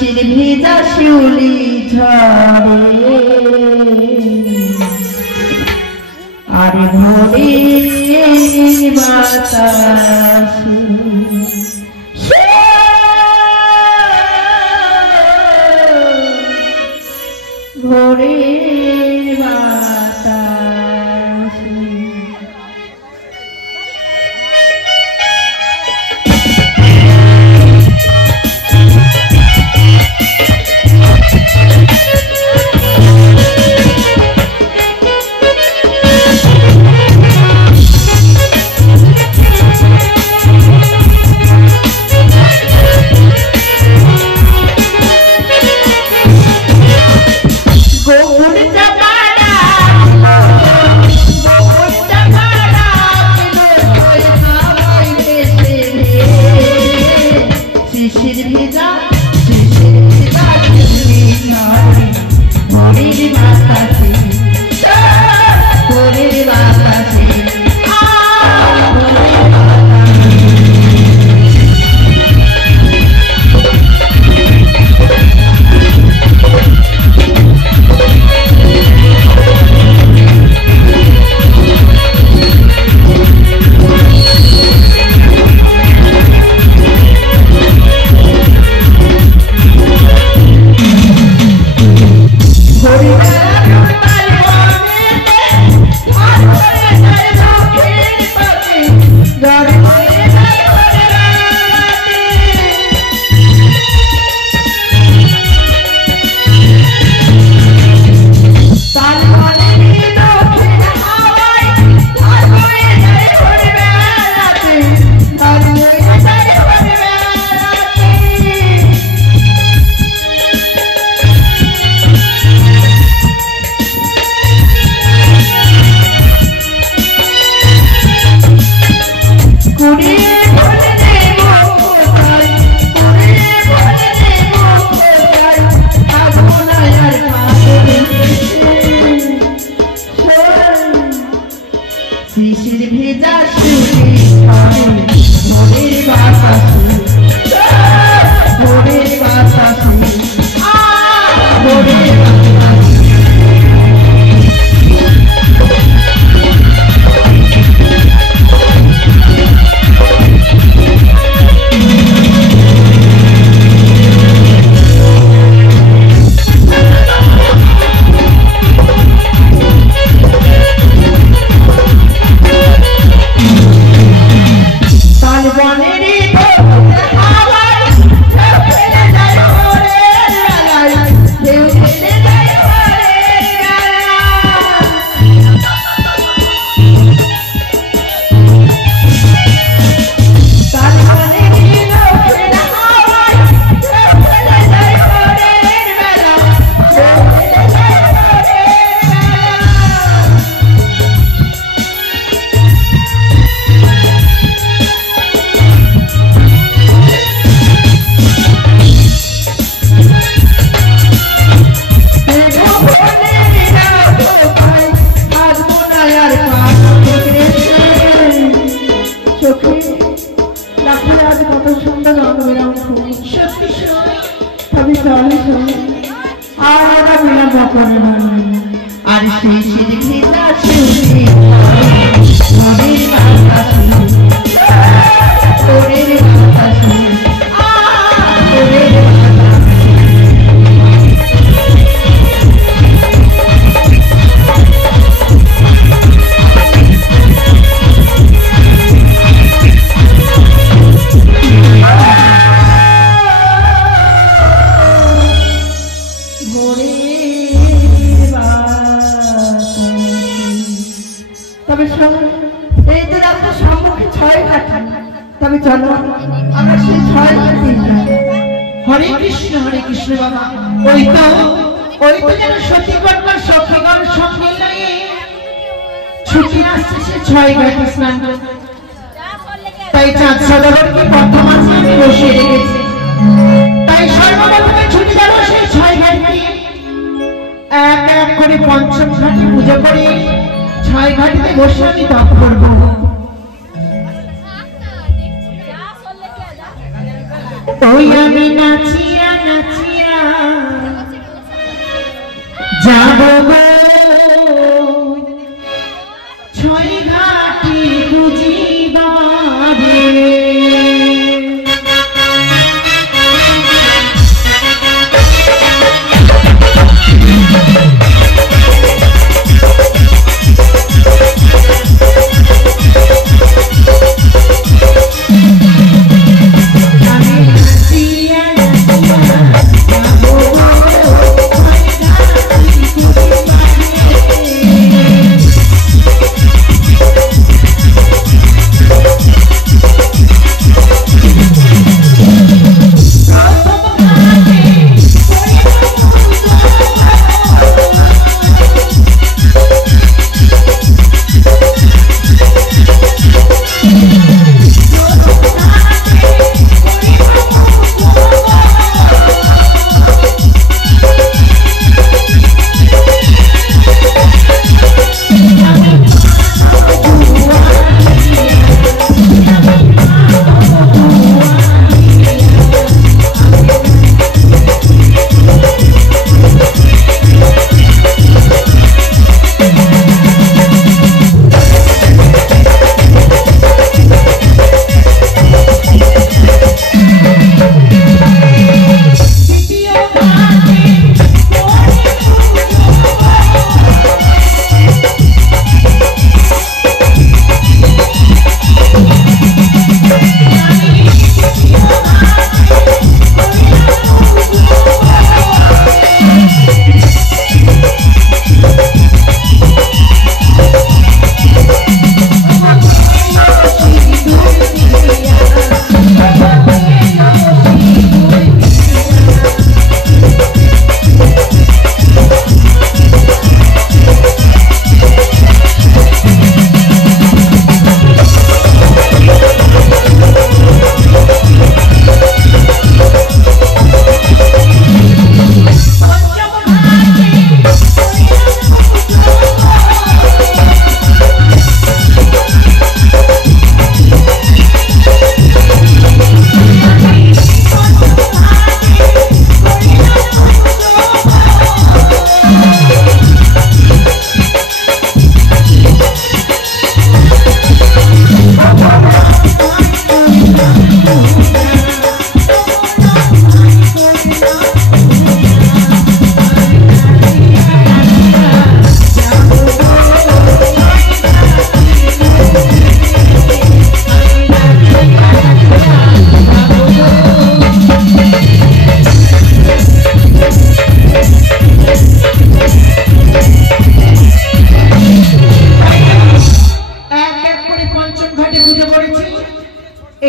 শিশির ভেজা শিউলি ঝরে আর ভোরে বাতাসে ভোরে ওই আমি নাচিয়া নাচিয়া গো ছয় ঘাটি বুঝিবারে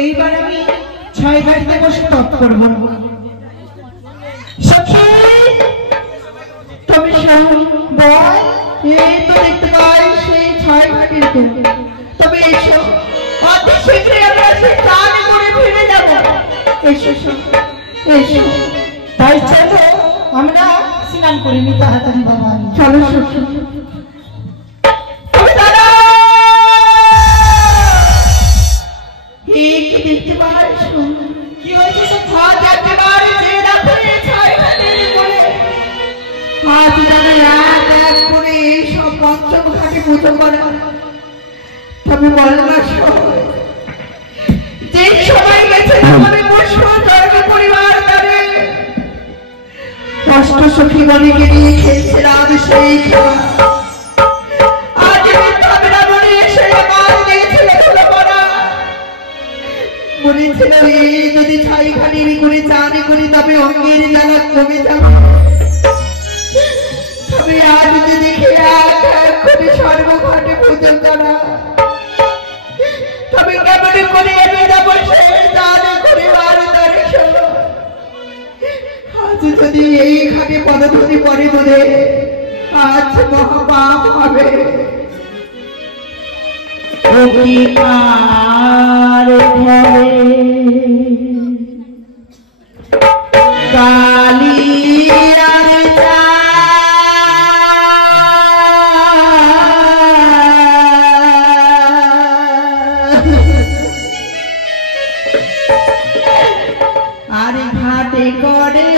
এইবার আমি ছয় ঘাটিতে বসে তপ করব। সখী তুমি বল, এই তো দেখতে পাই সেই ছয় ঘাটির তবে এসো, অতি শীঘ্রই আমরা সেই স্নান করে ফিরে যাব। এসো এসো, তাই চলো আমরা স্নান করে নিই তাড়াতাড়ি বাবা। চলো সখী। তবে যে সময় গেছে পরিবার কষ্ট সখী মনিকে নিয়ে খেলছিলাম সেই খেলা, আজ মনে এসে আমার দিয়েছিল বলেছিল এই যদি ছাইখানির করে চান করি তবে অঙ্গের জ্বালা কমে যাবে। তবে আজ যদি দেখে এক সর্বঘাটে পুজো করা, তবে কেমন করে আমি যাব সে জানে পরিবার দর্শন। আজ যদি এই ঘাটে পদধূলি পরে বলে আজ মহাপাপ হবে। অধিকার ঘরে কালিয়ার আর ঘাটে করে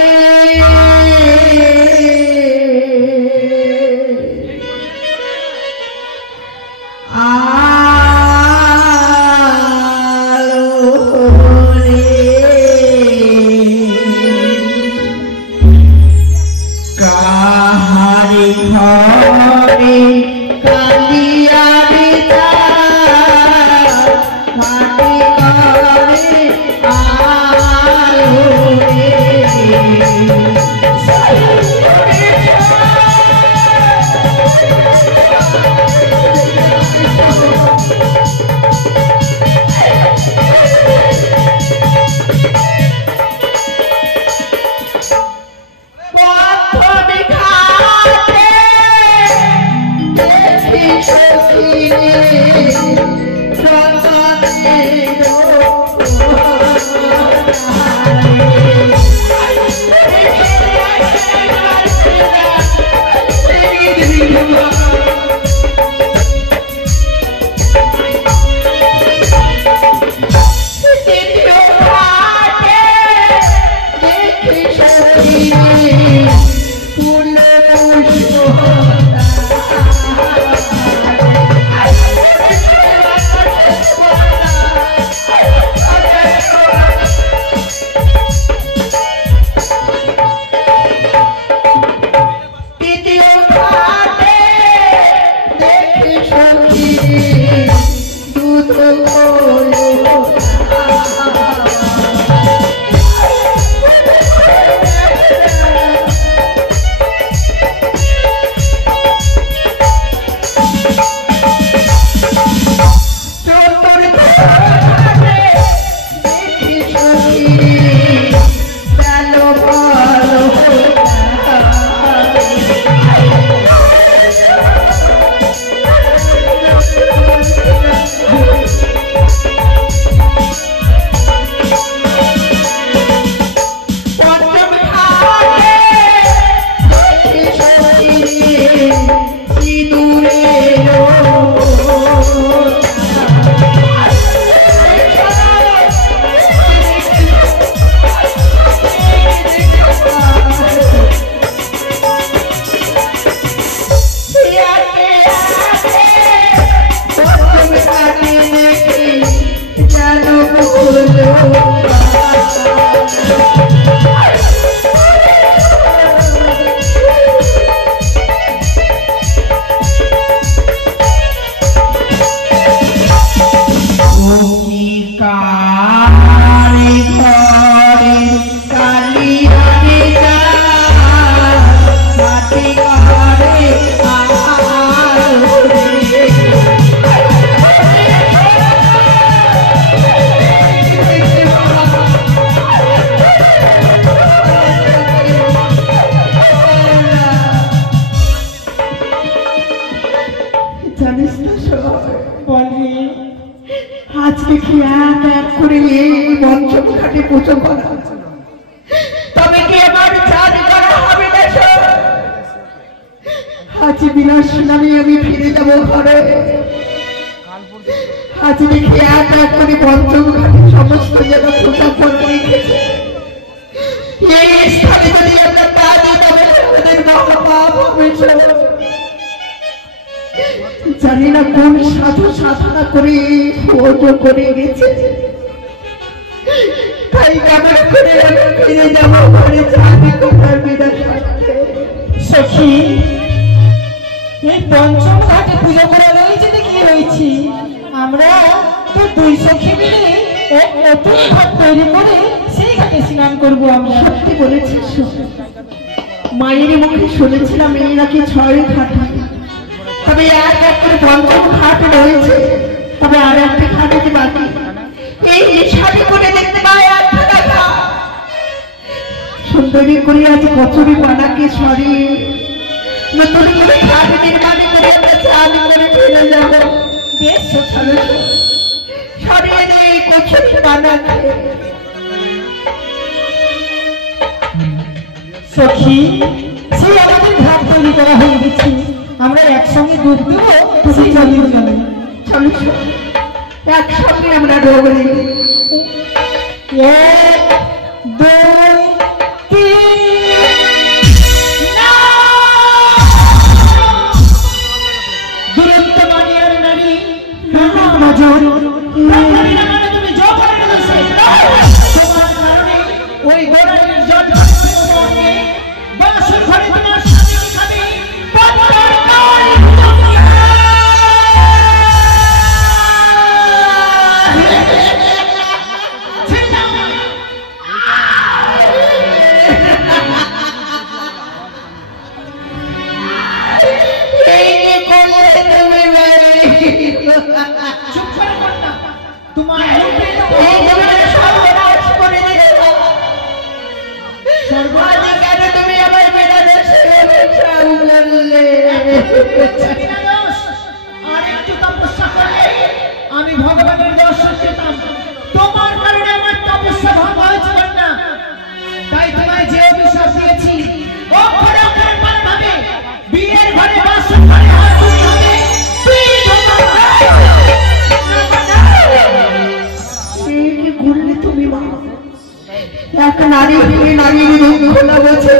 নারী হয়ে নারীর দুঃখ লাগছে।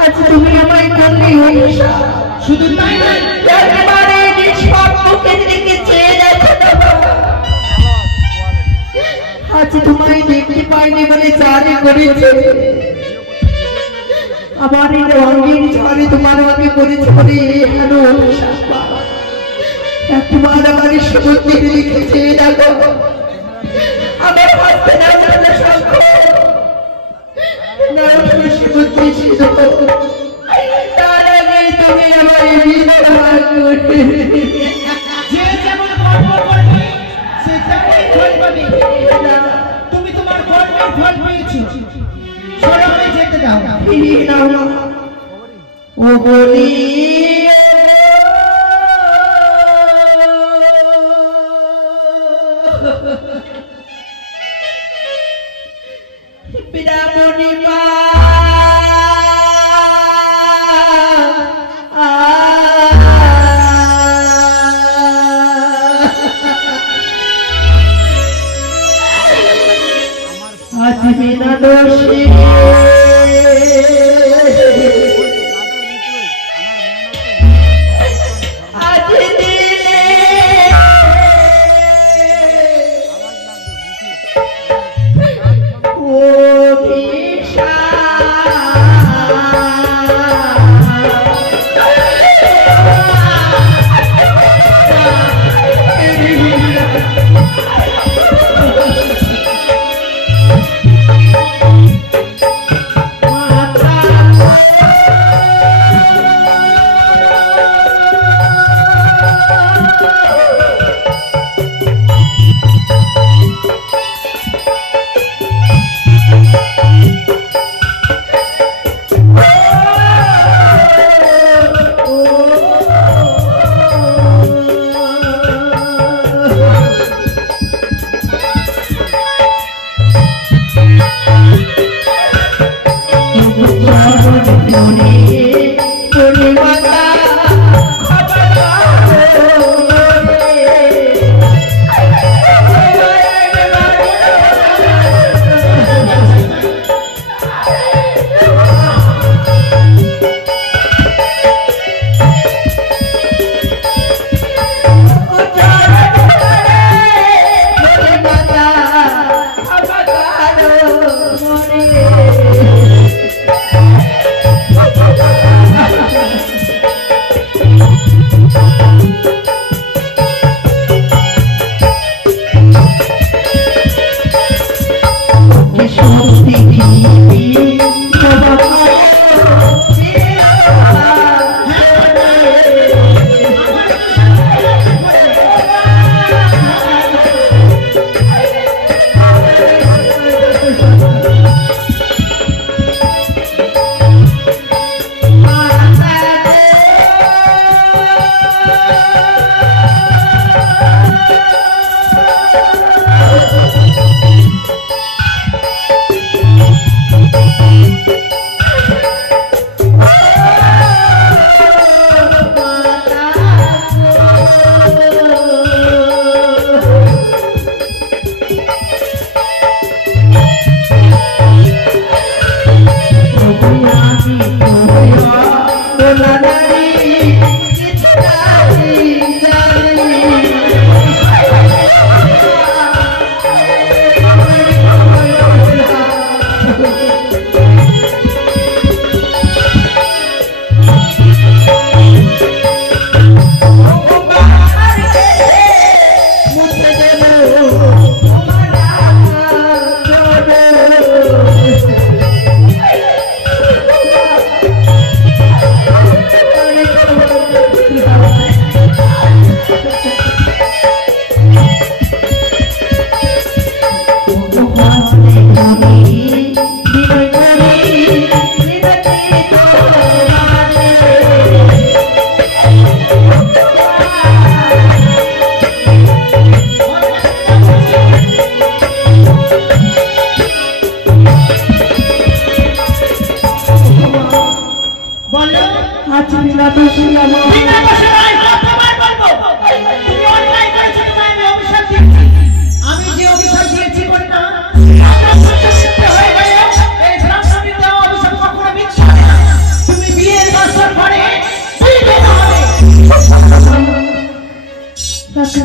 আজ তুমি আমায় করলে শুধু তাই নয়, একেবারে নিষ্পাপ মুখের দিকে চেয়ে দেখো না। আজ তোমায় দেখতে পাইনি বলে জানে করেছে আমার এই রঙের ঝড়ে তোমার আমাকে করেছে বলে কেন একবার আমার সমুদ্রের দিকে চেয়ে দেখো। আমার হাসতে না জানা শঙ্খ না উঠবে সমুদ্রে সিঁদুর, তার আগে তুমি আমার বিধবা করবে। যে যেমন কর্ম করবে সে তেমনই ফল পাবে। তুমি তোমার কর্মের ফল পেয়েছো, সরে হয়ে যেতে দাও। ও বলি বিরামণি মা আজ বিনা দোষে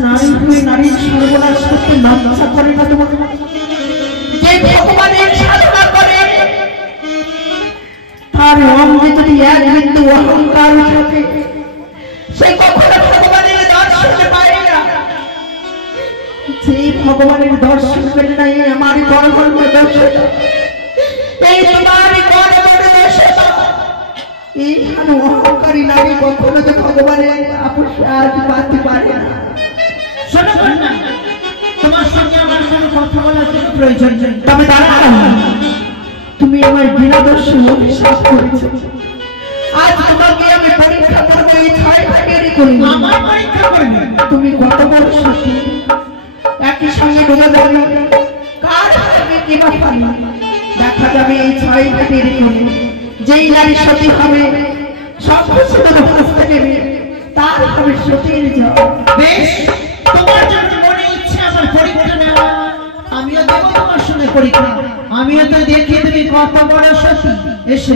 নারী হয়ে নারীর সর্বনাশ করতে লজ্জা করে না তোমার? যে ভগবানের সাধনা করে তার অঙ্গে যদি এক বিন্দু অহংকার থাকে সে কখনো ভগবানের দর্শন পায় না। সেই ভগবানের দর্শন পেলে না এই আমার গর্বের দর্শন, এই তোমার গর্বের দর্শন, এই অহংকারী নারী কখনো তো ভগবানের আপসে আজ পাতে পারে না। শোনো কন্যা, তোমার সঙ্গে আমার কোনো কথা বলার কোনো প্রয়োজন নেই। তবে দাঁড়াও, তুমি আমার বিনা দর্শন অভিশাপ করেছো। আজ তোমাকে আমি পরীক্ষা করবো এই 6 ভাগের করি। আমার পরীক্ষা করবে? তুমি কত বড় সত্যি একই সঙ্গে ডুবে যাবে, কার হবে কি বা পাবে দেখা যাবে এই 6 ভাগের করি। যেই নারী সতী হবে সব কিছু ভাসতে নেবে, তার হবে সতীর জয়। বেশ, তোমার যখন মনে ইচ্ছে আমার পরীক্ষা নেওয়া, আমিও দেবো তোমার সঙ্গে পরীক্ষা। আমিও তো দেখিয়ে দেবি কত বড় সতী। এসে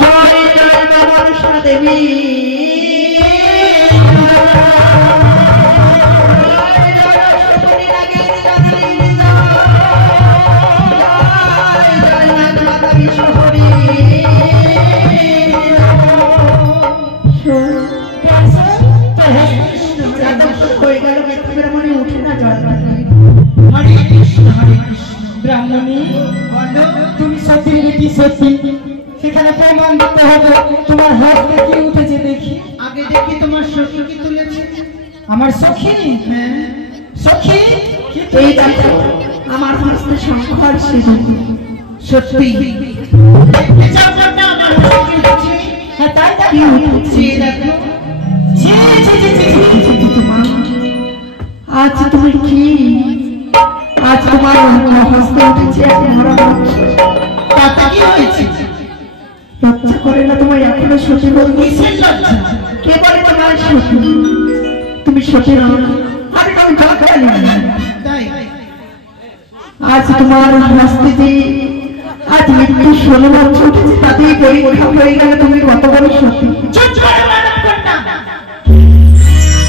জয় জয় মা মনসা দেবী, সেখানে প্রমাণ দিতে হবে। তোমার হাত কি উঠেছে দেখি, আগে দেখি তোমার সখী কি তুলেছে। আমার সখী? হ্যাঁ সখী। এই দেখো আমার হাসতে সংখ্যার সেজন সত্যি আমার সখী উঠেছে। হ্যাঁ তাই কি উঠেছে দেখো। আজ তুমি কি, আজ তোমার হাসতে উঠেছে তাতে কি হয়েছে? লজ্জা করে না তোমার এখনো সত্যি বলবি? কে বলে তোমার সত্যি? তুমি সত্যি নও, আমি আজ তোমার হাসতে যে আজ মৃত্যু 16 বছর উঠেছে তাতেই পরীক্ষা হয়ে গেলে তুমি কত বড় সত্যি।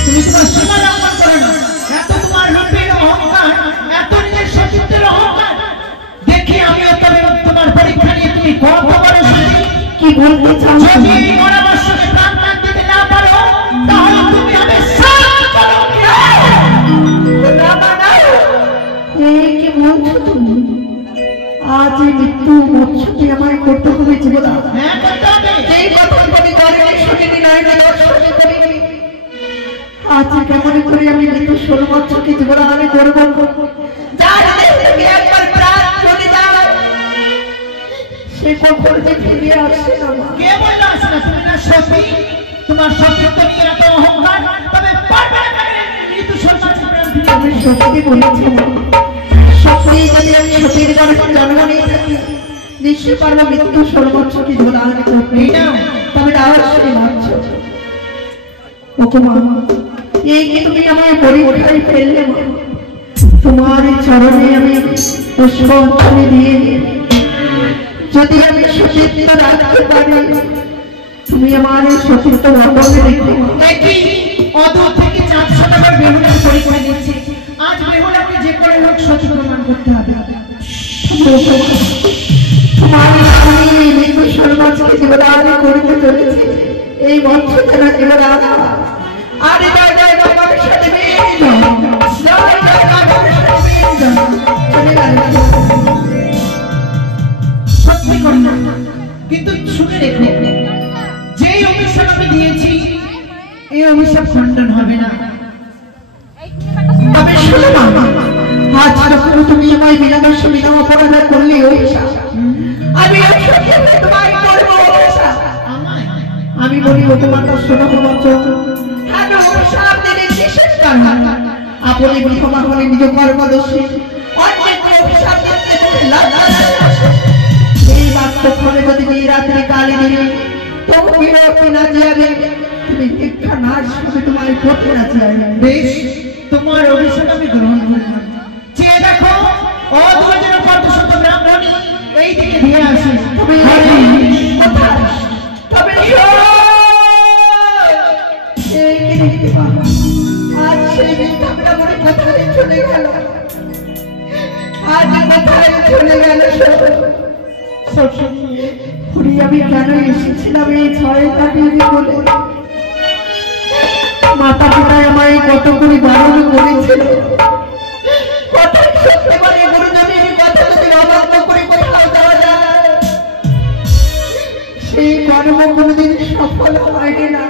তুমি তোমার সীমা লঙ্ঘন করো না। এত তোমার লোভের অহংকার, এত নিজের সতীত্বের অহংকার দেখে আমিও তবে তোমার পরীক্ষা নিয়ে তুমি কত বড় সতী। কি বলতে চাও? যদি এই পরামর্শকে প্রাণ দিতে না পারো তাহলে তুমি হবে কি বলছো তুমি? আজ এই মৃত্যু মৎস্যকে আমায় করতে হবে জীবনা। হ্যাঁ করতে হবে। এই কথা তুমি করেনি শুনিনি নাই না দর্শনে করিনি। আজ কেমন করে আমি মৃত্যু 16 বছরকে জীবনা আমি করবো? যার দেশ থেকে একবার প্রাণ চলে যায় সে কখন যে ফিরে আসে না। কে বললো আসে না? তুমি না সতী, তোমার সতীত্ব নিয়ে এত অহংকার, তবে পারবে না মৃত্যু 16 বছর প্রাণ ফিরে। আমি সত্যি বলেছি, সত্যি যদি আমি সতীর গর্ভে জন্ম নিয়ে থাকি নিশ্চয় পারবো মৃত্যু 16 বছরকে জীবনা আমি করবো। তবে অবশ্যই মানছ ওকুমা, এই কি তুমি আমায় পরীক্ষায় ফেললে? তোমার চরণে আমি পুষ্পাঞ্জলি দিয়ে যদি আমি সতীত্ব রাখতে পারি তুমি আমার সতীত্ব বদলে দেখো। একই অদূর থেকে 400 টাকার বেহুলার পরীক্ষা দিচ্ছে। আজ বেহুলাকে যে করে লোক সতী প্রমাণ করতে হবে। তোমার আমি মৃত্যু 16 বছরকে জীবন আমি করতে চলেছি। এই মঞ্চ যেন জীবন আরে জয় জয় বাবার সাথে সত্যি কন্যা, কিন্তু শুনে রেখো, যেই অভিশাপ আমি দিয়েছি এই অভিশাপ খণ্ডন হবে না। তবে শুনো না, আজ যখন তুমি আমায় বিনা দোষে বিনা অপরাধ করলে আমি তোমায় করবো অভিশাপ। আমি বলি ও তোমার তো শোনো তোমার চোখ আমি অভিশাপ দিলে নিষেধ করলাম। আপনি বিধবা হলে নিজ কর্মদোষী অনেক অভিশাপ দিতে এই বাক্য ফলে যদি এই রাত্রে কালে দিলে তবু বিরক্তি না যাবে তুমি ভিক্ষা না শুনে তোমায় করতে না চাই। বেশ, তোমার অভিশাপ আমি গ্রহণ করলাম। চেয়ে দেখো অদ্ভুত কত শত ব্রাহ্মণী এই দিকে দিয়ে আসে। ভেবেছিলাম এই ছয় কাটিয়ে বলে মাতা পিতায় আমায় কত করে বারণ করেছিল, কত সত্যি করে গুরুজনের কথা যদি অমান্য করে কোথাও যাওয়া যায় সেই কর্ম কোনোদিন সফল হয়নি না।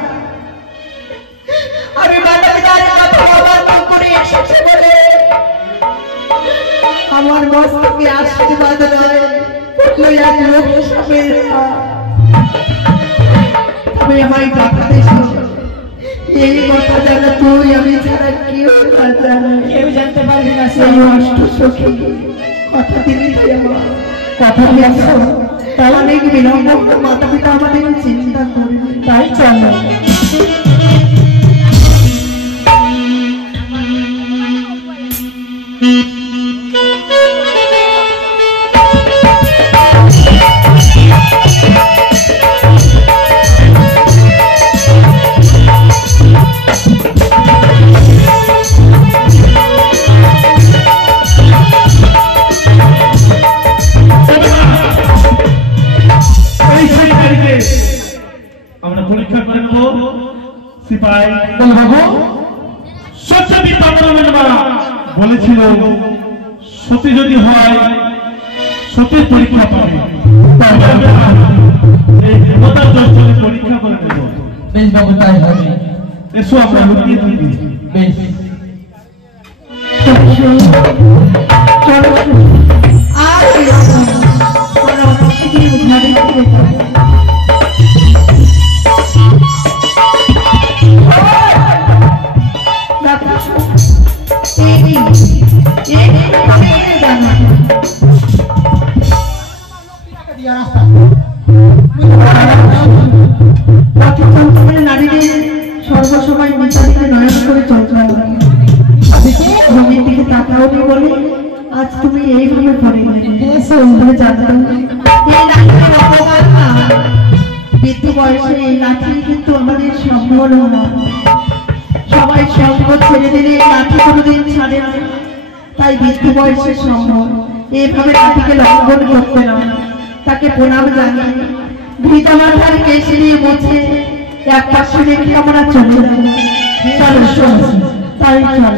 আমি মাতা পিতার কথা অমান্য করে এসেছি বলে আমার মস্তকে আশীর্বাদ নয় উঠল এক লোক হিসাবের। তবে আমায় কথা দিস এই কথা জানা তুই আমি ছাড়া কেউ কেউ জানতে পারবি না। সেই অষ্ট সখী কথা দিলি তুই আমার কথা দিয়েছ, তাই অনেক বিলম্ব মাতা পিতা আমাদের চিন্তা করবে। তাই চল আমরা পরীক্ষা করে নেব। সিপাই সত্যবিদ্যা বলেছিল সতী যদি হয় সতীর পরীক্ষা পাবে, এই দেবতার দর্শনে পরীক্ষা করে নেব। বেশ বাবু, তাই হবে। এসো আমরা লুকিয়ে থাকি। বেশ নারীদের সর্বসময় বিচারিকে নয়ন করে চলতে হবে। জমির দিকে তাকাওনি বলে আজ তুমি এইভাবে পড়ে গেলে। জানতাম এই লাঠির অপমান না, বৃদ্ধ বয়সে এই লাঠি কিন্তু আমাদের সম্বল না। সবাই সম্বল ছেড়ে দিলে এই লাঠি কোনোদিন ছাড়ে না, তাই বৃদ্ধ বয়সের সম্বল এইভাবে লাঠিকে লঙ্ঘন করতে না। তাকে প্রণাম জানিয়ে ভিজা মাথার কেশ নিয়ে মুছে এক পাশে রেখে আমরা চলে যাব। চলো তাই চল।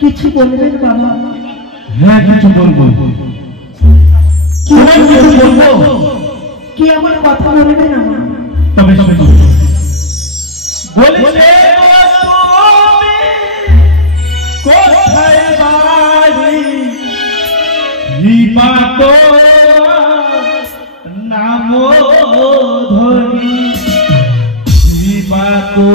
কিছু বলবেন বাবা? হ্যাঁ কিছু বলবো। কি আমার কথা বলবেন আমার? তবে বলছে কোথায় বাড়ি হিমা তো নাম ধরি হিমা তো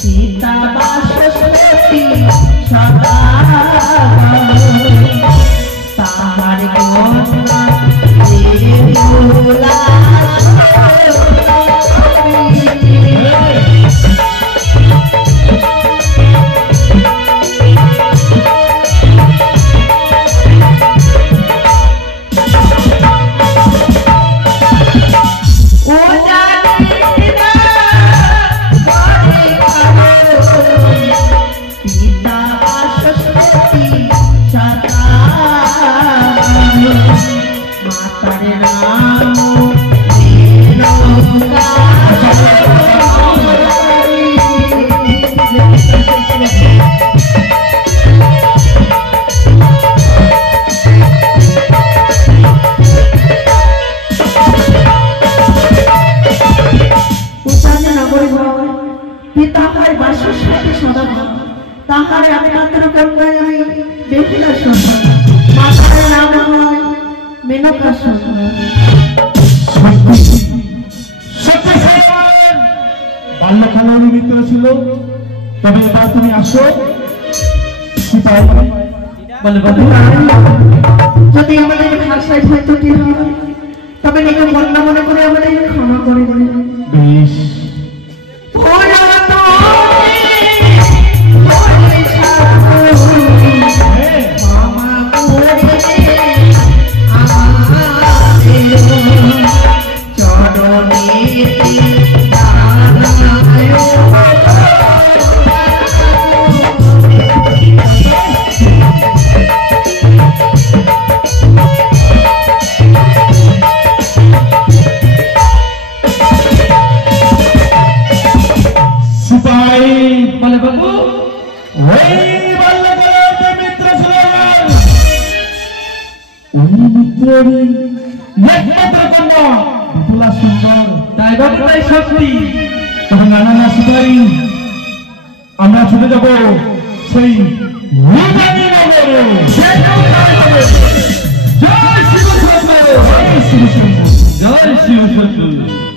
সীতা বাসস্পতি হয় হয় পিতাহার বাসুর সাথে সদা তাহার একমাত্র কন্যায় আমি দেখিলা সন্তান মাতার নাম হয় মেনকা সন্তান। বাল্যকালের মিত্র ছিল, তবে এবার তুমি আসো। যদি আমাদের ভাষায় হয়তো কি হয় তবে নিজের কন্যা মনে করে আমাদের ক্ষমা করে দেবে। বেশ, আমরা ছুটে যাবো সেই জয় শিব।